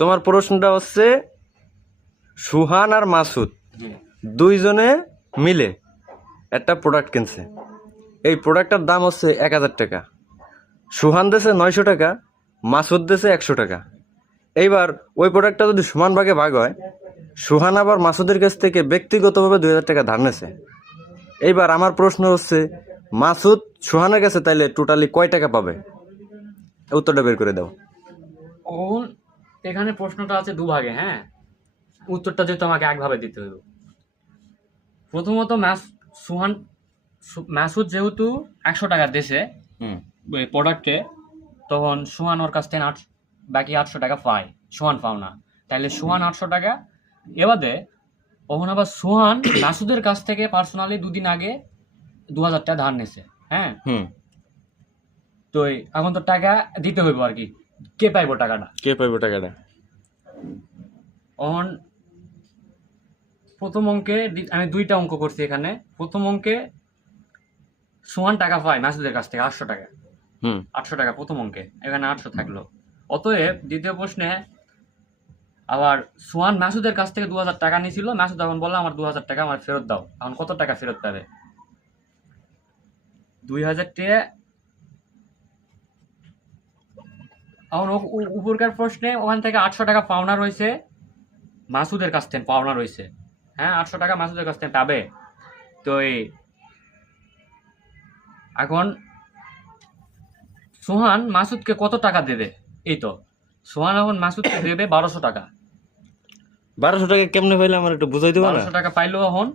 তোমার প্রশ্নটা হচ্ছে সুহান আর মাসুদ দুইজনে মিলে একটা প্রোডাক্ট কিনছে। এই প্রোডাক্টটার দাম হচ্ছে 1000 টাকা। সুহান দেশে 900 টাকা, মাসুদ দেশে 100 টাকা। এইবার ওই প্রোডাক্টটা যদি সমান ভাগে ভাগ হয়, সুহান আবার মাসুদের কাছ থেকে ব্যক্তিগতভাবে 2000 টাকা ধার নেছে। এইবার আমার প্রশ্ন হচ্ছে মাসুদ সুহানের কাছে তাইলে টোটালি কয় টাকা পাবে? উত্তরটা বের করে দাও। ওন এখানে প্রশ্নটা আছে দুভাগে, হ্যাঁ। উত্তরটা যেহেতু আমাকে একভাবে দিতে হইব। প্রথমত মাসুদ যেহেতু 100 টাকা দেশে ওই প্রোডাক্টে, তখন সুহান ওর কাছ থেকে বাকি 800 টাকা পায়, সুহান পাও না। তাইলে সুহান 800 টাকা। এবারে তখন আবার সুহান মাসুদের কাছ থেকে পার্সোনালি 2 দিন আগে 2000 টাকা ধার নিছে, হ্যাঁ। তো এখন তো টাকা দিতে হইব আর কি। কে পাইবো টাকাটা? কে পাইব টাকাটা? অন প্রথম অঙ্কে আমি 2টা অঙ্ক করছি এখানে। প্রথম অঙ্কে সুহান টাকা পায় মাসুদের কাছ থেকে 800 টাকা। 800 টাকা প্রথম অঙ্কে, এখানে 800 থাকলো। অতএব দ্বিতীয় প্রশ্নে আবার সুহান মাসুদের কাছ থেকে 2000 টাকা নিয়েছিল। মাসুদ এখন বললো আমার 2000 টাকা আমার ফেরত দাও। এখন কত টাকা ফেরত পাবে? 2000 টাকা। এখন উপরকার প্রশ্নে ওখান থেকে 800 টাকা পাওনা রয়েছে মাসুদের কাছ থেকে, পাওনা রয়েছে, হ্যাঁ। 800 টাকা মাসুদের কাছ থেকে পাবে। তো এখন সোহান মাসুদকে কত টাকা দেবে? এই তো সোহান এখন মাসুদকে দেবে 1200 টাকা। 1200 টাকা কেমনে পাইলে আমার একটু বুঝাই দিবা না? 1200 টাকা পাইলো। এখন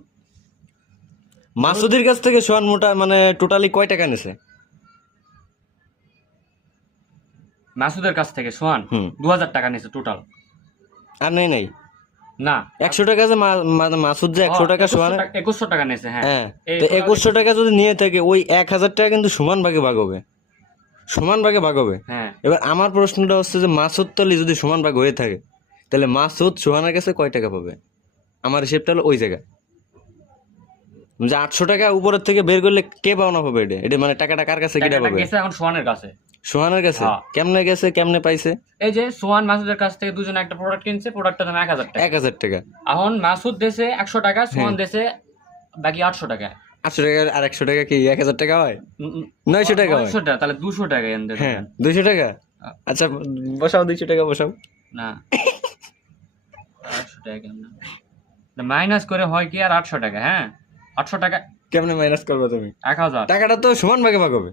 মাসুদের কাছ থেকে সোহান মোটা মানে টোটালি কয় টাকা নিছে? মাসুদের কাছ থেকে সোহান 2000 টাকা নিয়েছে টোটাল। আর নাই না, 100 টাকা যে মাসুদ যে 100 টাকা সোহান 2100 টাকা নিয়েছে, হ্যাঁ। তো 2100 টাকা যদি নিয়ে থাকে ওই 1000 টাকা কিন্তু সমান ভাগে ভাগ হবে, সমান ভাগে ভাগ হবে, হ্যাঁ। এবার আমার প্রশ্নটা হচ্ছে যে মাসুদ তাহলে যদি সমান ভাগ হয়ে থাকে তাহলে মাসুদ সোহানের কাছে কয় টাকা পাবে? আমার হিসেবটা হলো ওই জায়গা যে 800 টাকা উপরের থেকে বের করলে কে পাওনা পাবে? এটা মানে টাকাটা কার কাছে কিটা পাবে? এখন সোহানের কাছে। সোহানের কাছে কেমনে গেছে, কেমনে পাইছে? এই যে সোহান মাসুদের কাছ থেকে দুজনে একটা প্রোডাক্ট কিনছে, প্রোডাক্টটার দাম 1000 টাকা। 1000 টাকা। এখন মাসুদ দেশে 100 টাকা, সোহান দেশে বাকি 800 টাকা। 800 টাকা আর 100 টাকা কি 1000 টাকা হয়? 900 টাকা হয়। 900 টাকা, তাহলে 200 টাকা এনে দেন। হ্যাঁ 200 টাকা। আচ্ছা বসাও 200 টাকা বসাও। না 800 টাকা কেমন মাইনাস করে হয় কি আর 800 টাকা, হ্যাঁ। 800 টাকা কেমনে মাইনাস করবে তুমি? 1000 টাকাটা তো সমান ভাগে ভাগ হবে।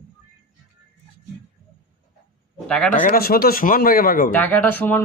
টাকাটা তো সমান ভাগে ভাগ হবে। টাকাটা সমান